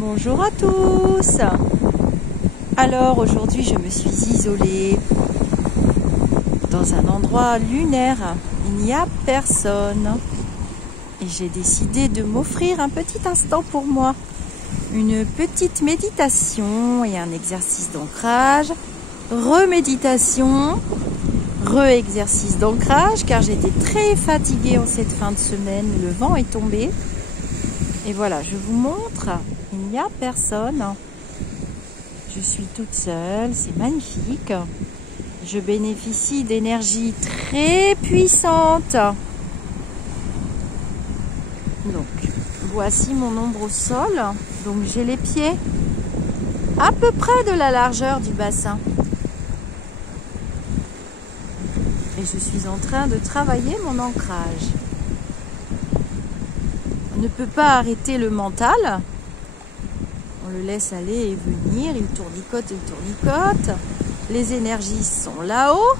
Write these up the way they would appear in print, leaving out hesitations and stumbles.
Bonjour à tous. Alors aujourd'hui je me suis isolée dans un endroit lunaire. Il n'y a personne. Et j'ai décidé de m'offrir un petit instant pour moi. Une petite méditation et un exercice d'ancrage. Reméditation, re-exercice d'ancrage car j'étais très fatiguée en cette fin de semaine. Le vent est tombé. Et voilà, je vous montre. Il n'y a personne. Je suis toute seule. C'est magnifique. Je bénéficie d'énergie très puissante. Donc, voici mon ombre au sol. Donc, j'ai les pieds à peu près de la largeur du bassin. Et je suis en train de travailler mon ancrage. On ne peut pas arrêter le mental. On le laisse aller et venir. Il tournicote et il tournicote. Les énergies sont là-haut.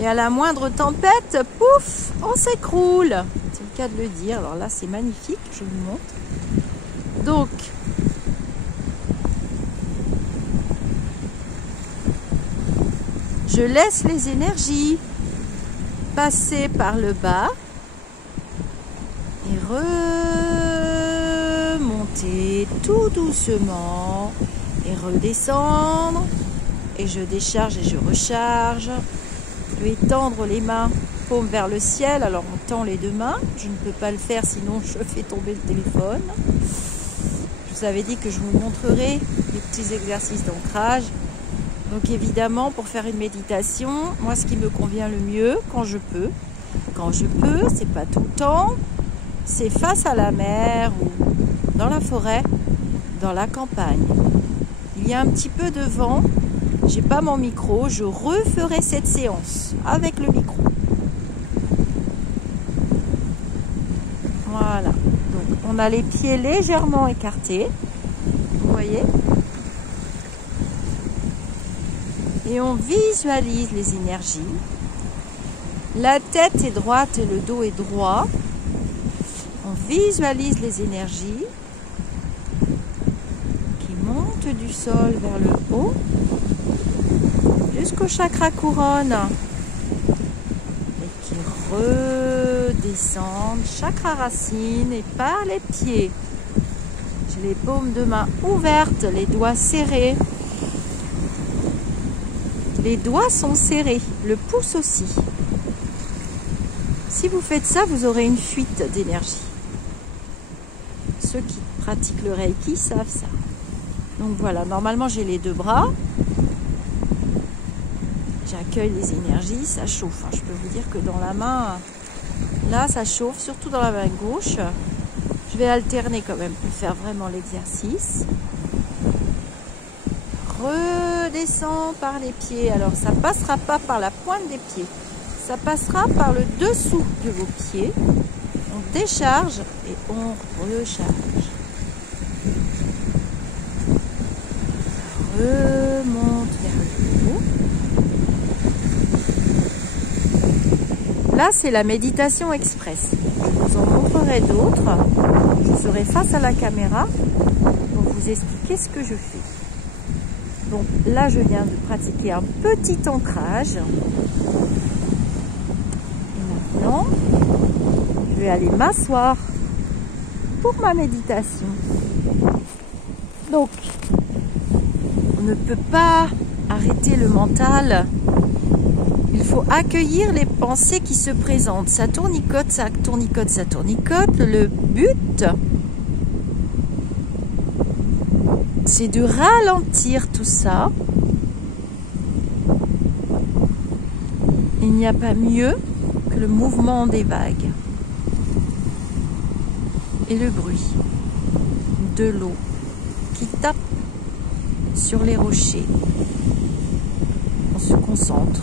Et à la moindre tempête, pouf, on s'écroule. C'est le cas de le dire. Alors là, c'est magnifique. Je vous montre. Donc, je laisse les énergies passer par le bas et remonter tout doucement et redescendre. Et je décharge et je recharge. Je vais étendre les mains, paume vers le ciel. Alors on tend les deux mains. Je ne peux pas le faire sinon je fais tomber le téléphone. Je vous avais dit que je vous montrerai des petits exercices d'ancrage. Donc évidemment, pour faire une méditation, moi ce qui me convient le mieux, quand je peux, c'est pas tout le temps, c'est face à la mer ou dans la forêt, dans la campagne. Il y a un petit peu de vent, j'ai pas mon micro, je referai cette séance avec le micro. Voilà, donc on a les pieds légèrement écartés, vous voyez ? Et on visualise les énergies. La tête est droite et le dos est droit. On visualise les énergies qui montent du sol vers le haut jusqu'au chakra couronne et qui redescendent chakra racine et par les pieds. J'ai les paumes de main ouvertes, les doigts serrés. Les doigts sont serrés, le pouce aussi. Si vous faites ça, vous aurez une fuite d'énergie. Ceux qui pratiquent le Reiki savent ça. Donc voilà, normalement j'ai les deux bras. J'accueille les énergies, ça chauffe. Je peux vous dire que dans la main, là ça chauffe, surtout dans la main gauche. Je vais alterner quand même pour faire vraiment l'exercice. Redescend par les pieds. Alors ça passera pas par la pointe des pieds, ça passera par le dessous de vos pieds. On décharge et on recharge. Remonte vers le haut. Là c'est la méditation express. Je vous en montrerai d'autres. Je serai face à la caméra pour vous expliquer ce que je fais. Donc là, je viens de pratiquer un petit ancrage. Et maintenant, je vais aller m'asseoir pour ma méditation. Donc, on ne peut pas arrêter le mental. Il faut accueillir les pensées qui se présentent. Ça tournicote, ça tournicote, ça tournicote. Le but, c'est de ralentir tout ça. Il n'y a pas mieux que le mouvement des vagues et le bruit de l'eau qui tape sur les rochers. On se concentre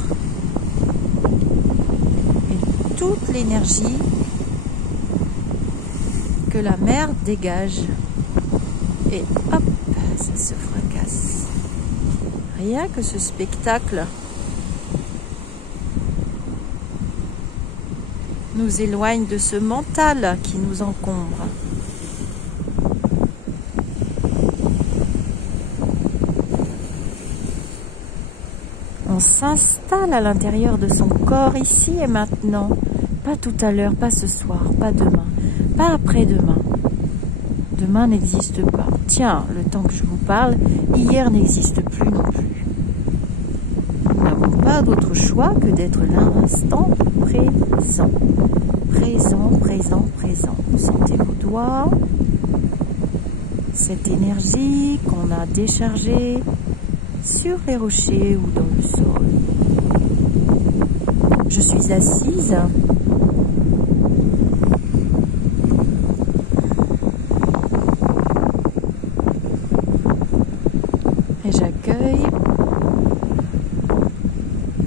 et toute l'énergie que la mer dégage et hop, ça se fracasse. Rien que ce spectacle nous éloigne de ce mental qui nous encombre. On s'installe à l'intérieur de son corps, ici et maintenant. Pas tout à l'heure, pas ce soir, pas demain, pas après-demain. Demain n'existe pas. Tiens, le temps que je vous parle, hier n'existe plus non plus. Nous n'avons pas d'autre choix que d'être l'instant présent. Présent, présent, présent. Vous sentez vos doigts, cette énergie qu'on a déchargée sur les rochers ou dans le sol. Je suis assise. Et j'accueille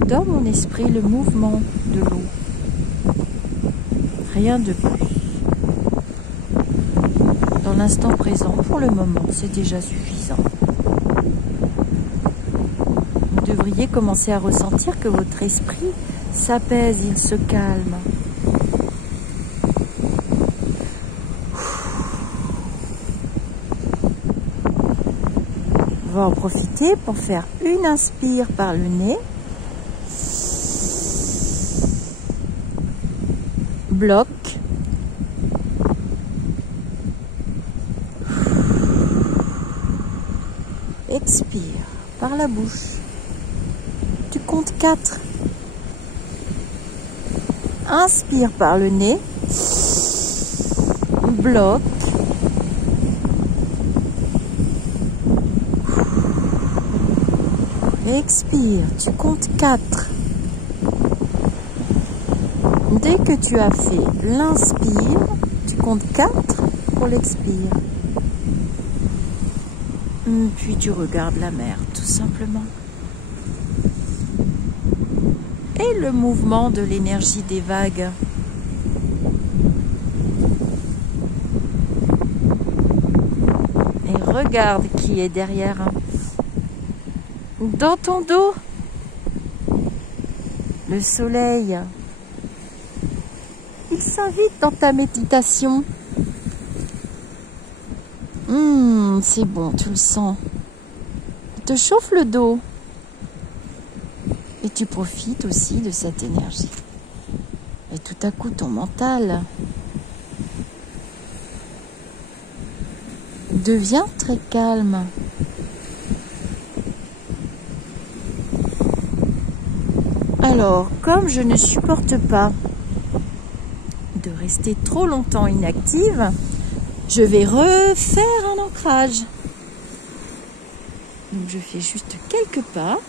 dans mon esprit le mouvement de l'eau. Rien de plus. Dans l'instant présent, pour le moment, c'est déjà suffisant. Vous devriez commencer à ressentir que votre esprit s'apaise, il se calme. On va en profiter pour faire une inspire par le nez. Bloc. Expire par la bouche. Tu comptes 4. Inspire par le nez. Bloc. Expire, tu comptes 4. Dès que tu as fait l'inspire, tu comptes 4 pour l'expire. Puis tu regardes la mer, tout simplement. Et le mouvement de l'énergie des vagues. Et regarde qui est derrière. Dans ton dos, le soleil. Il s'invite dans ta méditation. C'est bon, tu le sens. Il te chauffe le dos. Et tu profites aussi de cette énergie. Et tout à coup, ton mental devient très calme. Alors, comme je ne supporte pas de rester trop longtemps inactive, je vais refaire un ancrage. Donc je fais juste quelques pas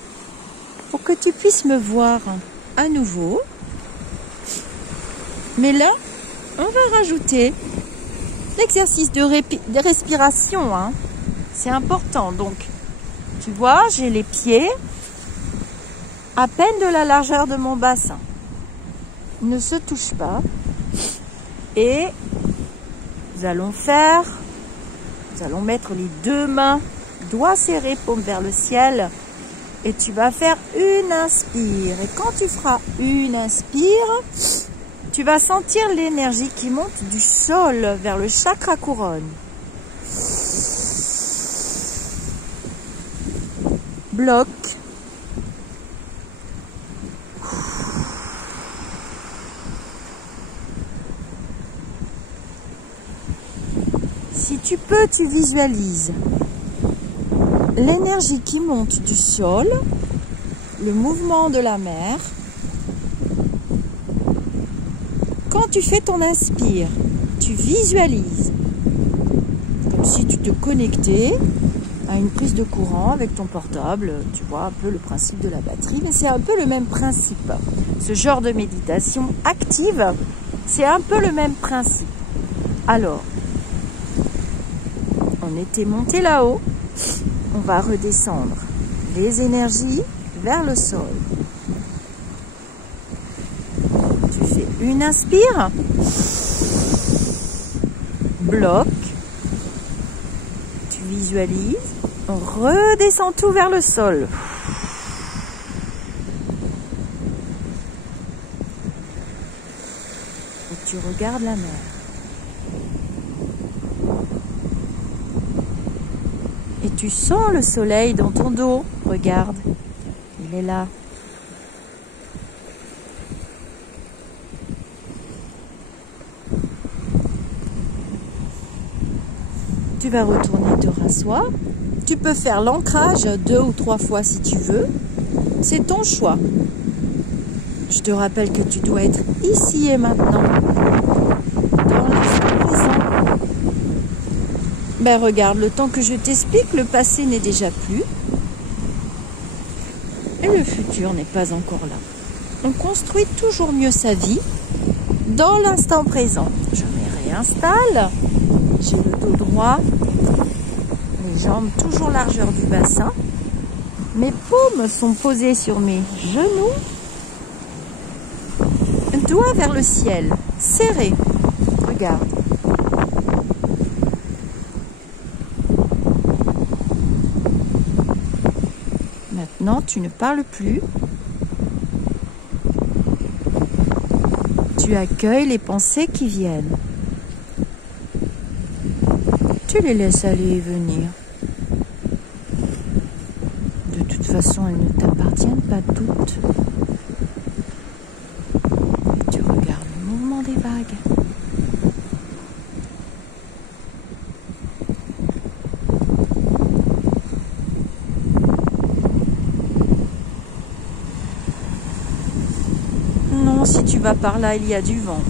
pour que tu puisses me voir à nouveau. Mais là, on va rajouter l'exercice de respiration. Hein. C'est important. Donc, tu vois, j'ai les pieds à peine de la largeur de mon bassin. Ils ne se touchent pas. Et nous allons mettre les deux mains, doigts serrés, paume vers le ciel. Et tu vas faire une inspire. Et quand tu feras une inspire, tu vas sentir l'énergie qui monte du sol vers le chakra couronne. Bloc. Si tu peux, tu visualises l'énergie qui monte du sol, le mouvement de la mer. Quand tu fais ton inspire, tu visualises comme si tu te connectais à une prise de courant avec ton portable. Tu vois un peu le principe de la batterie, mais c'est un peu le même principe. Ce genre de méditation active, c'est un peu le même principe. Alors, on était monté là-haut, on va redescendre les énergies vers le sol. Tu fais une inspire, bloc, tu visualises, on redescend tout vers le sol. Et tu regardes la mer. Et tu sens le soleil dans ton dos. Regarde, il est là. Tu vas retourner te rasseoir. Tu peux faire l'ancrage 2 ou 3 fois si tu veux. C'est ton choix. Je te rappelle que tu dois être ici et maintenant, dans l'instant présent. Ben regarde, le temps que je t'explique, le passé n'est déjà plus. Et le futur n'est pas encore là. On construit toujours mieux sa vie dans l'instant présent. Je me réinstalle. J'ai le dos droit. Les jambes toujours largeur du bassin. Mes paumes sont posées sur mes genoux. Doigt vers le ciel. Serré. Regarde. Maintenant, tu ne parles plus. Tu accueilles les pensées qui viennent. Tu les laisses aller et venir. De toute façon, elles ne t'appartiennent pas toutes. Et tu regardes le mouvement des vagues. Non, si tu vas par là, il y a du vent.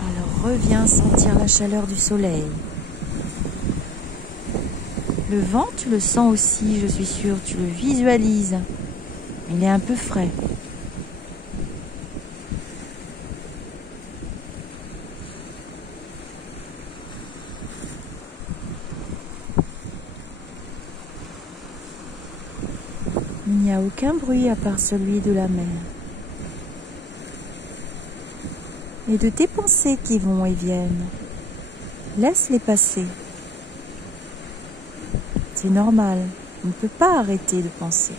Alors reviens sentir la chaleur du soleil. Le vent, tu le sens aussi, je suis sûre, tu le visualises. Il est un peu frais. Il n'y a aucun bruit à part celui de la mer. Et de tes pensées qui vont et viennent. Laisse-les passer. C'est normal, on ne peut pas arrêter de penser.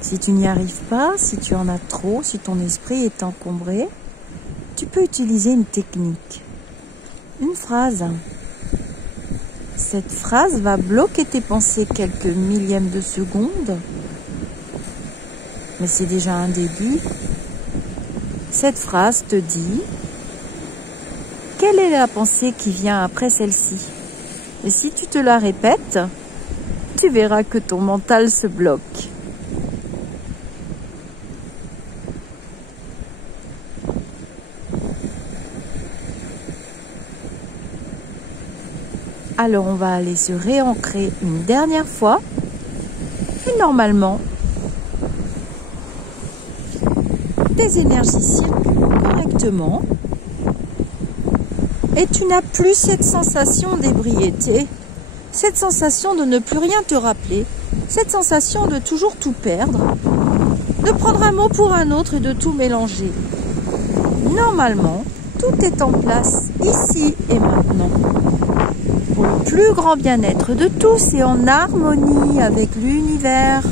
Si tu n'y arrives pas, si tu en as trop, si ton esprit est encombré, tu peux utiliser une technique, une phrase. Cette phrase va bloquer tes pensées quelques millièmes de seconde, mais c'est déjà un début. Cette phrase te dit: quelle est la pensée qui vient après celle-ci? Et si tu te la répètes, tu verras que ton mental se bloque. Alors on va aller se réancrer une dernière fois. Et normalement, tes énergies circulent correctement. Et tu n'as plus cette sensation d'ébriété, cette sensation de ne plus rien te rappeler, cette sensation de toujours tout perdre, de prendre un mot pour un autre et de tout mélanger. Normalement, tout est en place ici et maintenant. Pour le plus grand bien-être de tous et en harmonie avec l'univers.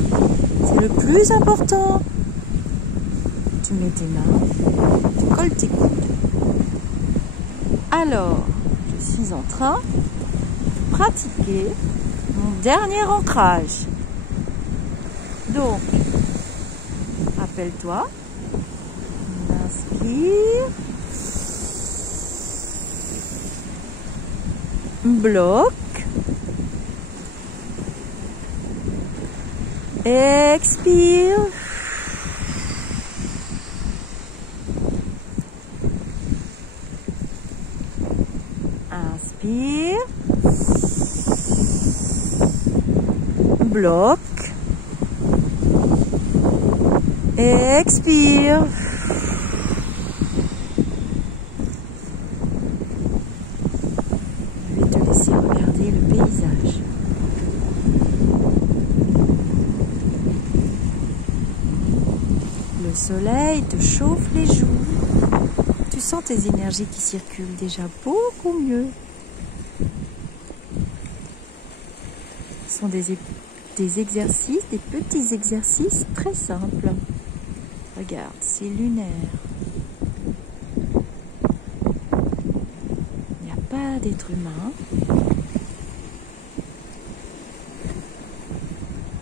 C'est le plus important. Tu mets tes mains, tu colles tes coudes. Alors, je suis en train de pratiquer mon dernier ancrage. Donc, rappelle-toi, on inspire, bloque, expire. Inspire, bloque, expire. Je vais te laisser regarder le paysage. Le soleil te chauffe les joues. Tu sens tes énergies qui circulent déjà beaucoup mieux. Ce sont des exercices, des petits exercices très simples. Regarde, c'est lunaire. Il n'y a pas d'être humain.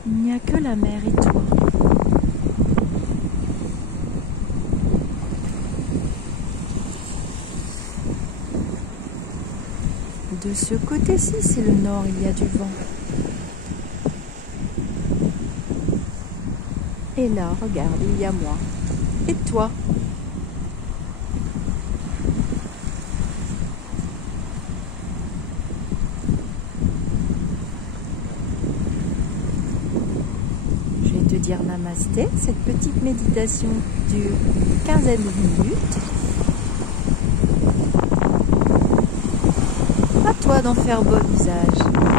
Il n'y a que la mer et toi. de ce côté-ci, c'est le nord, il y a du vent. Et là, regarde, il y a moi. Et toi? Je vais te dire namasté. Cette petite méditation dure une quinzaine de minutes. À toi d'en faire bon usage.